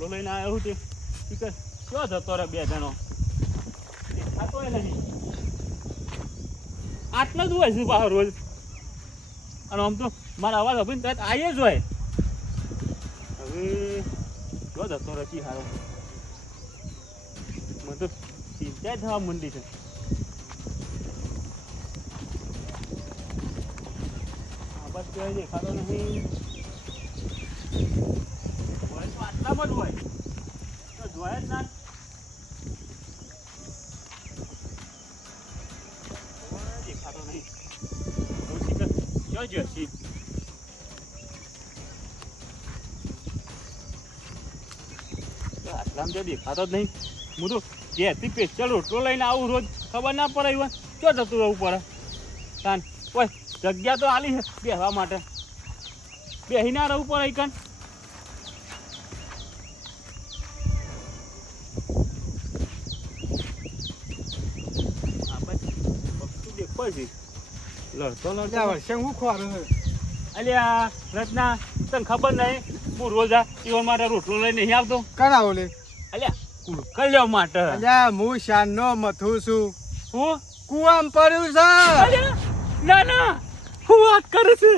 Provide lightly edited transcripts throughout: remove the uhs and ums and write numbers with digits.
રોટલો લઈને આવ્યો હું તે ક્યાં જતો રે બે જણો દેખાતો નહીં. આટલો જ હોય છે પાછો રોજ. અને આમ તો મારા અવાજ અભિન તરત આવીએ જ હોય. હવે ક્યાં જતો રે કી હારો મને તો ચિંતા થવા માંડી છે. આવાજ કહેવાય દેખાતો નહીં. હોય તો આટલામાં જ હોય તો જોયા જ ના. દેખાતો નહીં. ક્યાં જશે? આટલામાં જો દેખાતો જ નહીં. હું તો ઘેરથી સ્પેશિયલ રોટલો લઈને આવું રોજ. ખબર ના પડે હોય ક્યાં જતું રહેવું પડે. તાન ઓય જગ્યા તો આલી છે બેસવા માટે. બેસી ના રહેવું પડે કન. અલ્યા રચના તને ખબર નહીં હું રોજ આ ઈવન માટે રોટલો લઈને નહીં આવતો. કરાવો લે અલ્યા કલ્યાવ માટે. અલ્યા હું શાનનો મથું છું. હું કુવામ પડ્યું છે. અલ્યા ના ના હું વાત કરે છે.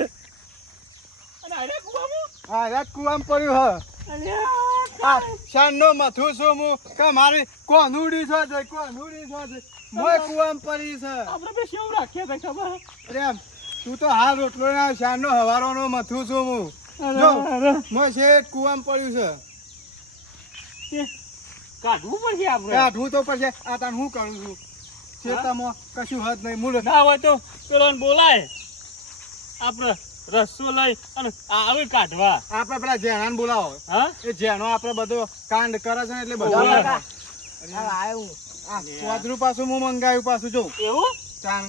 અને અરે કુવામાં હા રાત કુવામ પડ્યું હ. અલ્યા શાનનો મથું છું હું કે મારી કોનુડી છો છે કોનુડી છો છે મોય કુવામ પડી છે. આપણે બે શેવ રાખીએ તો ખબર. અરે આમ તું તો હાલ રોટલો ના શાનનો હવારોનો મથું છું હું. જો મોય શેઠ કુવામ પડ્યું છે. કાઢવું પડશે આપણે. કાઢવું તો પડશે. આ તાન હું કરું છું ખેતરમાં કશું હદ નહીં મૂળ. ના હોય તો પેલો બોલાય આપણે રસ્સો લઈ અને આવે કાઢવા. આપણે પેલા જેણાને બોલાવો. હા એ જેણો આપણે બધો કાંડ કરે છે ને એટલે બધું પોદરું પાછું હું મંગાવ્યું પાછું જો એવું ચાલ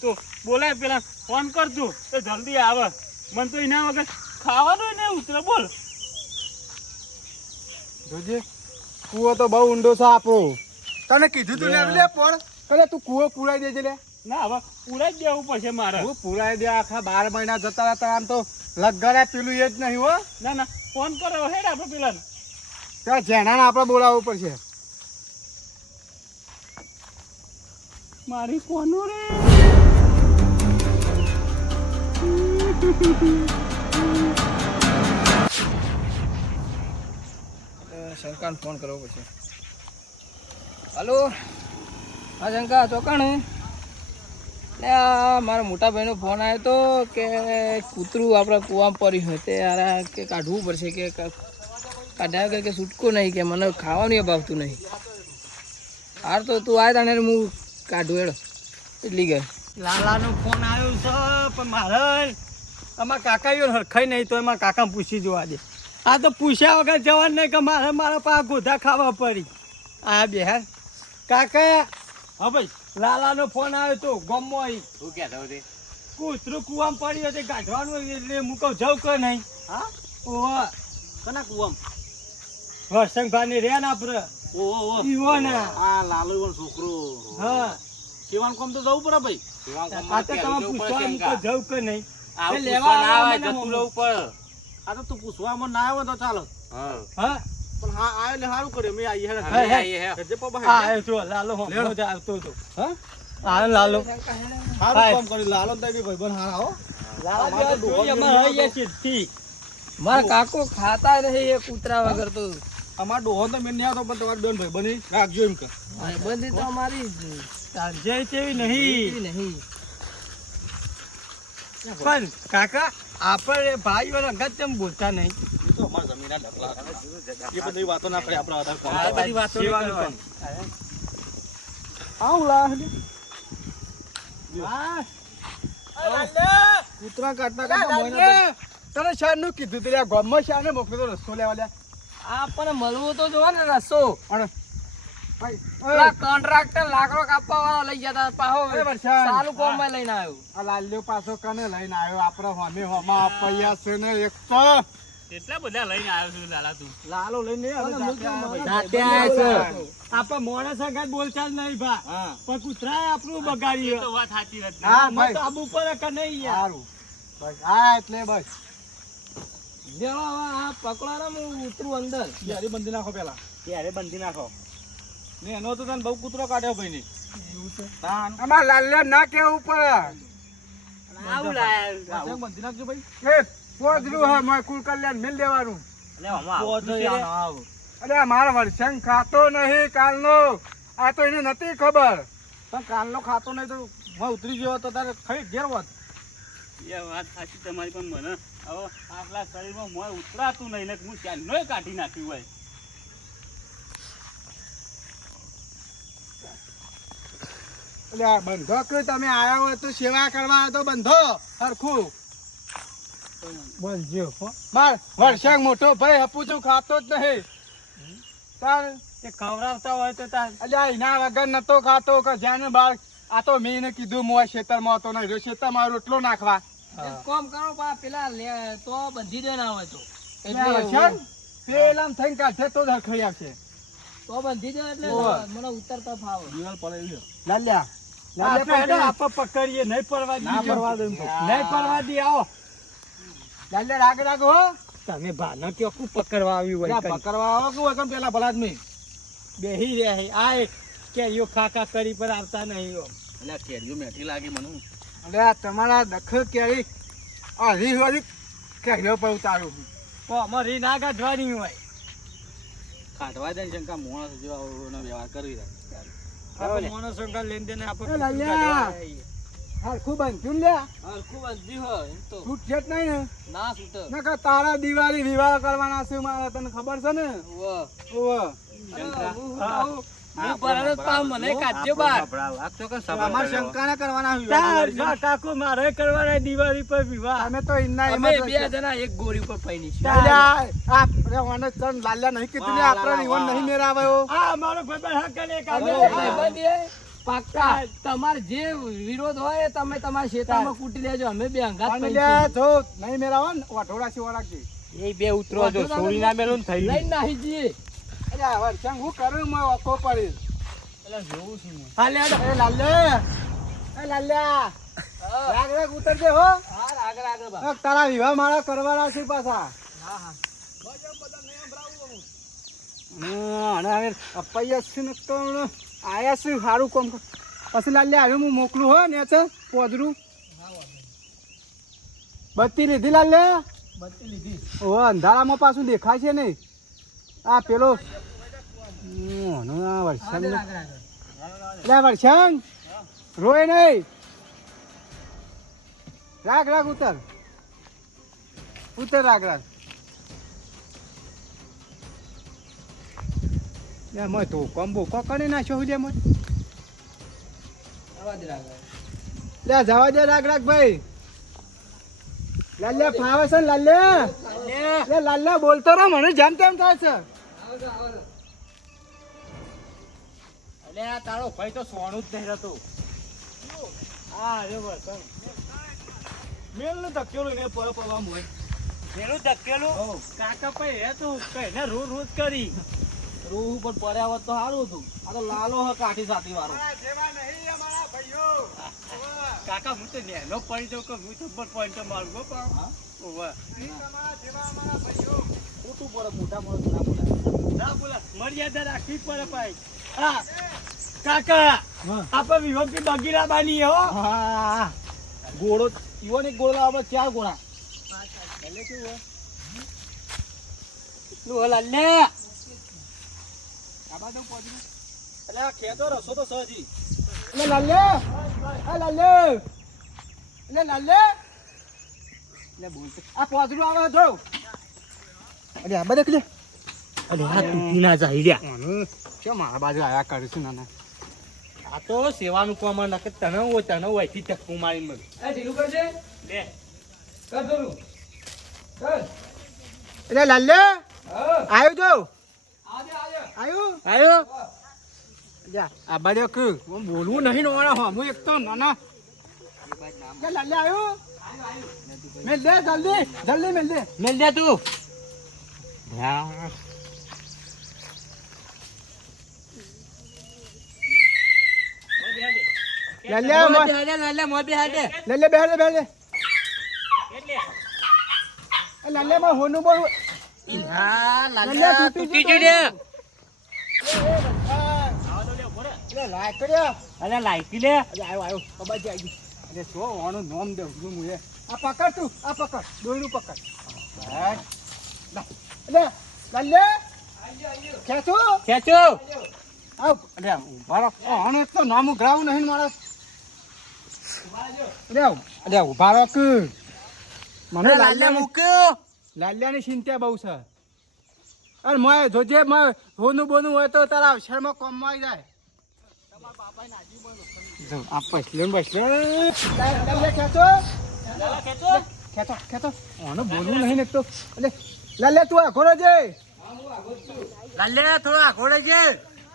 તો બોલાય પેલા ફોન કરજો તો જલ્દી આવે. મને તો એના વગર ખાવાનું ને ઉતરે બોલ. જોજે કૂવો તો બહુ ઊંડો છે આપણો. તને કીધું તું ને લે પણ કલે તું કૂવો પુરાઈ દેજે લે. ના હવે પૂરા જ દેવું પડશે મારે. હું પુરાઈ દે આખા 12 મહિના જતા રહેતા આમ તો લગડા પેલું એ જ નહીં હો. ના ના ફોન કરો હેડ આપણે પેલા ત્યાં જેણાને આપણે બોલાવવું પડશે. મારી કોનું રે શંકાને ફોન કરવો પડશે. હલો હા શંકા ચોકાણે મારા મોટા ભાઈનો ફોન આવ્યો હતો કે કૂતરું આપણા કૂવામાં પડ્યું હોય તે યાર કે કાઢવું પડશે કે કાઢ્યા વગર કે છૂટકો નહીં કે મને ખાવાનું ભાવતું નહીં. હાર તો તું આવ્યા તાને હું કાઢું એડો એટલી ગઈ. લાલાનો ફોન આવ્યો છે પણ મારે અમારા કાકાઓ હરખાઈ નહીં તો એમાં કાકા પૂછી જોવા દે. આ તો પૂછ્યા વગર જવાનું નહીં કે મારા પાસે ગોધા ખાવા પડી. આ બે હા કાકા. હા ભાઈ લાલાનો ફોન આવ્યો તો ગમો શું કહેતો હતી? કૂતરું કુવામાં પડ્યું હતું કાઢવાનું એટલે હું કહું જવું કે નહીં. હા ઓહો કના કુવામ? વસંતભાઈ રે ને આપડે ઓહો ઈવો ને આ લાલો ઈવન છોકરો. હા શિવાન કોમ તો જવું પડે ભાઈ. આ તો તમે પૂછવા હું કહું જવું કે નહીં. આ એ લેવા લેવા આવે મને જતું રહેવું પડે. આ તો તું પૂછવામાં ના આવ્યો તો ચાલો. હા પણ હા આ એટલે સારું કર્યું મેં આઈ હે. હે પપ્પા હા એ જો લાલો હો જ આવતો હતો. હા હા લાલો સારું કામ કર્યું. લાલો તો બી ભાઈબંધ હારા હો. મારા કાકો ખાતા નહીં એ કૂતરા વગર તો. અમાર ડોહો તો મેં નહીં આવતો પણ તમારે બેન ભાઈબંધ રાખજો એમ કે. બંધી તો અમારી જય તેવી નહીં નહીં. પણ કાકા આપણે ભાઈઓ અંગત કેમ બોલતા નહીં? એ તો અમારા જમીનના ઢગલા એ બધી વાતો ના કરે આપણા આધાર કાર્ડ. આ બધી વાતો નહીં કરવાની. આવું લા હા કૂતરા કાઢતા કાઢતા તને શાન નું કીધું તું ગામમાં શાને મોકલો તો રસ્તો લેવા લે. આ પણ મળવું તો જોવા ને રસો. અને કોન્ટ્રાક્ટર લાકડો કાપવા વાળા લઈ જતા પાહો સારું કોમ માં લઈને આવ્યો. આ લાલ્યો પાછો કને લઈને આવ્યો? આપડે હોમે હોમાં પૈયા છે ને એક તો કેટલા બધા લઈને આવ્યો છું લાલા તું? લાલો લઈને જાતે આવ્યો છે. આપડે મોણસ આગળ બોલચાલ નહીં ભા. પણ કૂતરા આપણું એ બગાડ્યું. તો વાત સાચી હતી. હા મત આબુ પર કે નહીં યાર. બસ હા એટલે બસ લેવો હવે આ પકડો ને હું ઉતરું અંદર. ક્યારે બંધી નાખો પેલા ત્યારે બંધી નાખો. ને એનો તો તને બહુ કૂતરો કાઢ્યો ભાઈ ને એવું છે. અમાર લાલ્યા ના કેવું પડે આવું લાયા બંધી નાખજો ભાઈ એ પોદરું હે મોય કુલ કલ્યાણ મિલ દેવાનું એટલે આમાં અરે મારા વર્ષન ખાતો નહીં કાલનો આ તો એને નથી ખબર પણ કાલનો ખાતો નહીં તો હું ઉતરી ગયો તો તારે ખાઈ ઘેર હોત એ વાત સાચી તમારી, પણ મને હવે આટલા શરીરમાં મોય ઉતરાતું નહીં ને હું ત્યાંનોય કાઢી નાખ્યું હોય. એટલે આ બંધો કે તમે આયા હોય તો સેવા કરવા તો બંધો હરખું બંધ્યો માર વર્ષાંગ મોટો ભાઈ હપુચું ખાતો જ નહીં તાર એ ખવડાવતા હોય તો તાર અલ્યા એના વગર નતો ખાતો કે જ્યાં બાર આ તો મેં કીધું મોય ખેતરમાં હતો નહીં ખેતરમાં રોટલો નાખવા એક કામ કરો પા પેલા તો બંધી દે ના હોય તો વર્ષાંગ પેલામ થઈને કાઢે તો જ હરખાઈ આવશે તો બંધી દે એટલે ઓવે. મને ઉતરતા ફાવે. લાલ્યા આપણે પકડીએ નહીં પડવા દી નહીં પડવા દી આવો લાલ્યા રાગ રાગ હો તમે ભાનો ચોખ્ખું પકડવા આવ્યું હોય પકડવા આવો કે વગમ પેલા ભલા આદમી બેહી રહે આ એક કેરીઓ ખાકા કરી પર આવતા નહીં એટલે કેરીઓ મેઠી લાગી મને. અરે આ તમારા દખલ કેરી હરી હરી કેરીઓ પર ઉતારું તો અમારી ના કાઢવાની હોય કાઢવા દે ને શંકા માણસ જેવા વ્યવહાર કરી રહ્યા. આપણે મોનોસંગા લેન આપણે લાલ્યા હરખું બંધ્યું લે હરખું બંધી હોય એમ તો છૂટ છે જ નહીં ને ના છૂટે. નકર તારા દિવાળી વિવાહ કરવાના છે મારે તને ખબર છે ને વાહ. ઓવે હું પરત પામ મને કાઢજો બાર. અમાર શંકાને કરવાના કાકુ મારે કરવાના દિવાળી પર વિવાહ અમે તો ઇન્ના અમે બે જણા એક ગોરી ઉપર પૈની છે. લાલ્યા નહીં કીધું ને આપણે ઈવન નહીં મેરાવ્યો આ મારો ભાઈબંધ હક ને અમે ભાઈબંધ એ પાક્કા. તમારે જે વિરોધ હોય એ તમે તમારા ખેતરમાં કૂટી લેજો. અમે બે અંગાત પૈકી જો નહીં મેરાવો ને વાઠોડા સિવા રાખજે એ બે ઉતરો જો સોરી ના મેલું ને થઈ લઈને નાહી જઈએ. અરે વર્ષાંગ હું કરું મેં ઓકો પડી એટલે જોઉં છું હું. હાલ્યા એ લાલ્યા એ લાલ્યા રાગ રાગ ઉતરજે હો હા આગળ આગળ બા. તારા વિવાહ મારા કરવાના છે પાછા હા હા અને હવે અપાઈ છે ને તો આયા છે સારું કામ પછી લાલ્યા આવ્યું હું મોકલું હો ને છે પોદરું બત્તી લીધી લાલ્યા બત્તી લીધી. ઓ અંધારામાં પાછું દેખાય છે ને આ પેલો વર્ષાંગ આગળ આગળ લે વર્ષાંગ રોય નહીં રાગ રાગ ઉતર ઉતર રાગ રાગ લે મોય તો કોમ્બો કોકડી નાખ્યો હું લે મોય આવા દે આગળ. લે જવા દે રાગ રાગ ભાઈ લાલ્યા ફાવે છે ને લાલ્યા લે લાલ્યા બોલતો રહો મને જેમ તેમ થાય છે આવજો આવજો. એટલે આ તારો ભાઈ તો સોનું જ નહીં રહેતું. હા રે બસ મેલ ને ધકેલું ને પર પવામ હોય પેલું ધકેલું કાકા ભાઈ હે તું કઈને રોજ રોજ કરી રૂહ ઉપર પડ્યા હોત તો સારું હતું. આ તો લાલો હ કાઠી સાથી વાળો. જેવા નહીં અમારા ભાઈઓ કાકા હું તો નેનો પડી જાઉં કે હું જબ્બર પોઈન્ટ મારું ગો પાવ. હા? ઓવે. તમારા જેવા અમારા ભાઈઓ મોટું પડે મોટા પડે ના પડે. ના બોલા મર્યાદા રાખવી પડે ભાઈ. હા કાકા આપણે વિભક્તિ બગીરા બાની હો. હા ગોળો ઈવો ને ગોળો આવે 4 ગોળા. એટલે કેવું હોય એટલું હલા લે. આબા દઉં પોજનું. એટલે આ ખેતો રસો તો સહજી. લે લાલ્યા આ લાલ્યા લે લાલ્યા લે બોલતો આ પોદરું આવે જો અરે આ બધે લે અરે આ તૂટી ના જાય રહ્યા. કેમ મારા બાજુ આયા કરે છે નાના આ તો સેવાનું કામ નકે તને હોય થી ચક્કુ મારીને મળે. એ ઢીલું કરજે. લે કર દોરું. કર. લે લાલ્યા હા. આવ્યો જો આજે આજે. આવ્યો જા આ બાજુ કે હું બોલવું નહીં નોણા હો હું એક તો નાના લે લાલ્યા આવ્યો મેલ દે જલ્દી જલ્દી મેલ દે મેલ દે તું. હા લાલ્યા મોય બે હાડે લાલે મોય બે હાડે. લે લે બેહે લે એટલે લાલ્યામાં હોનું બોલું હા લાલ્યા તૂટી ગયું અરે લાઈટી લે આવ્યો અબાજી આવી ગઈ. અરે શું ઓનું નોમ દઉં છું હું એ. આ પકડ તું આ પકડ દોયડું પકડ બસ. લે લાલ્યા ખેંચો ખેંચો આવ. અરે ઉભા રહો. ઓને તો નામ ઉઘરાવું નહીં મારા. અરે ઉભા રહો કે મને લાલ્યાની ચિંતા બહુ છે. અરે મોય જોજે મોય હોનું બોનું હોય તો તારા અવસરમાં કોમમાં આવી જાય. જો આ પછલે ખેંચો ખેંચો ઓને બોલવું નહીં ને તો. એટલે લાલ્યા તું આઘોડે છે. લાલ્યા થોડો આઘોડે છે.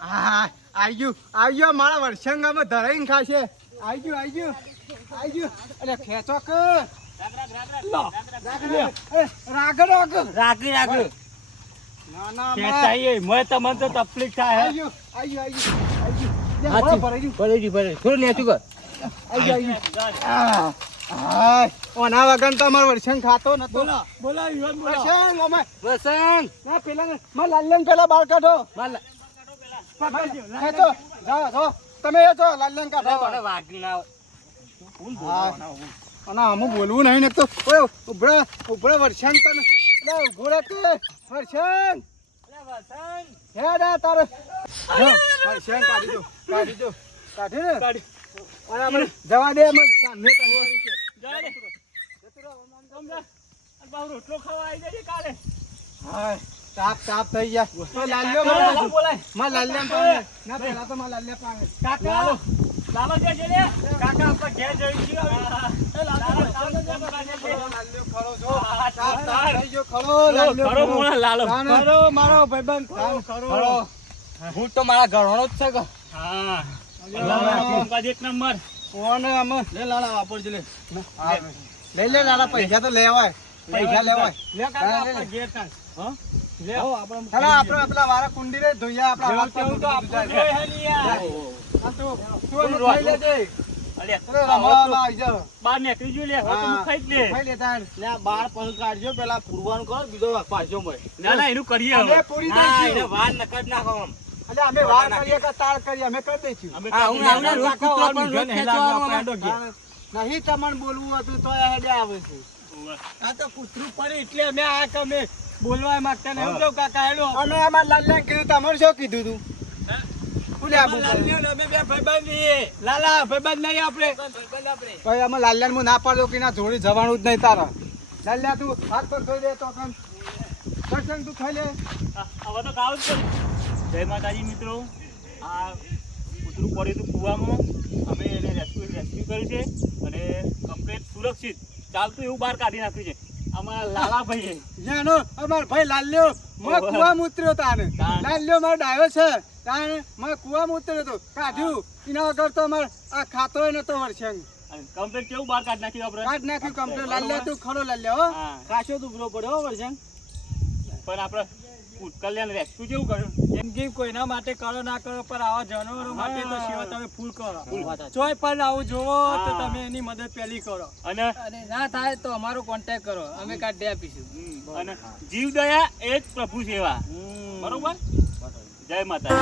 હા આવી ગયો મારા વર્ષંગામાં ધરાઈને ખાશે. આવી ગયું અરે ખેંચો કે રાખી રાખ ના ના ખેંચાઈએ મોય તમને તો તકલીફ થાય હે. થોડું નેચું કર ઓના વગર તો અમારો વર્ષન ખાતો નતો. વર્ષન ઓમે વસંત ના પેલા ને માં લાલ્યન પેલા બાર કાઢો. ખેંચો જાઓ તમે એ તો લાલ્યન કાઢો. વાગી ના અને આમાં બોલવું નહીં ને તો ઓય ઉભરા વર્ષન તને ઉભો રહે કે વર્ષન હે ના તારે વર્ષન કાઢી દો કાઢી ને અને આપણે જવા દે અમે સામે તંવારી છે. રોટલો ખાવા આવી જાય કાલે. હાય તાપ થઈ ગયા. તો લાલ્યો માં લાલ્યા પામે ના પેલા તો માં લાલ્યા પામે. કાકા લાલો જે છે લે કાકા આપણે ઘેર જઈ છીએ હવે. એ લાલો લાલ્યો ખરો જો તાપ થઈ ગયો ખરો લાલ્યો ખરો મોણા લાલો ખરો મારો ભાઈબંધ ખરો હું તો મારા ઘરવાનો જ છે કે હા એક નંબર ઓને આમ લે લાલા વાપરજે લે લે લાલા પૈસા તો લેવાય લે કાકા આપણે ઘેર કાં હા લે હો આપણે ચાલો આપણે પેલા વારા કુંડી રે ધોયા આપણા હાથ કેવું તો આપણું જોઈ હે ની યાર. આ તું ખાઈ લેજે. અલે અરે રમવામાં આવી જા. બાર નીકળી જો લે હવે તો હું ખાઈ જ લે. ખાઈ લેતા લે બાર પગ કાઢજો પેલા પૂરવાનું કર બીજો પાછો મળે ના ના એનું કરીએ અમે હવે. પૂરી હા દઈશું. એને વાર નકડ નાખો આમ એટલે અમે વાર કરીએ કે તાળ કરીએ અમે કરી દઈશું. અમે હા, હું આવને રોજ કાકા કૂતરો વાળું પણ રોજ ઘર નહીં લાગે, ખેંચવાનું આપણે આડો ઘેર. નહીં તમને બોલવું હતું તો હેડે આવે છે. આ તો કૂતરું પડે એટલે અમે આ કે અમે બોલવા માંગતા નહીં. હું કહું કાકા હેડો અમે અમાર લાલ્યાને કીધું તમારે શું કીધું તું બોલે આ બોલ અમે બે ભાઈબંધ છીએ. લાલા ભાઈબંધ નહીં આપણે ભાઈ અમે લાલ્યાને હું ના પાડો કે ના જોડી જવાનું જ નહીં તારા. લાલ્યા તું હાથ પર ધોઈ દે તો કમ દર્શન તું ખાઈ લે. હવે તો કાવ જ કરી. જય માતાજી મિત્રો, આ કૂતરું પડ્યું હતું કૂવામાં. અમે એને રેસ્ક્યુ કર્યું છે અને કમ્પ્લીટ સુરક્ષિત ચાલતું એવું બહાર કાઢી નાખ્યું છે અમારા લાલાભાઈએ. જાનો અમાર ભાઈ લાલ્યો માં કુવામાં ઉતર્યો તાને. લાલ્યો મારો ડાયો છે તાને માં કુવામાં ઉતર્યો તો કાઢ્યું એના વગર તો અમાર આ ખાતો નતો વર્ષંગ અને કમ્પ્લીટ કેવું બહાર કાઢી નાખ્યું આપણે. કાઢ નાખ્યું કમ્પ્લીટ. લાલ્યા તું ખરો લાલ્યા હો હા, ખાશો તું ઉભરો પડ્યો હો વર્ષંગ. પણ આપણે કલ્યાણ રેસ્ક્યુ કેવું કર્યું એમ કે કોઈના માટે કરો ના કરો પણ આવા જાનવરો માટે તો સેવા તમે ફૂલ કરો. ફૂલ વાત. ચોય પણ આવું જોવો તો હા. તમે એની મદદ પહેલી કરો. અને અને ના થાય તો અમારો કોન્ટેક્ટ કરો, અમે કાઢી આપીશું. અને જીવ દયા એ જ પ્રભુ સેવા. બરોબર. જય માતા.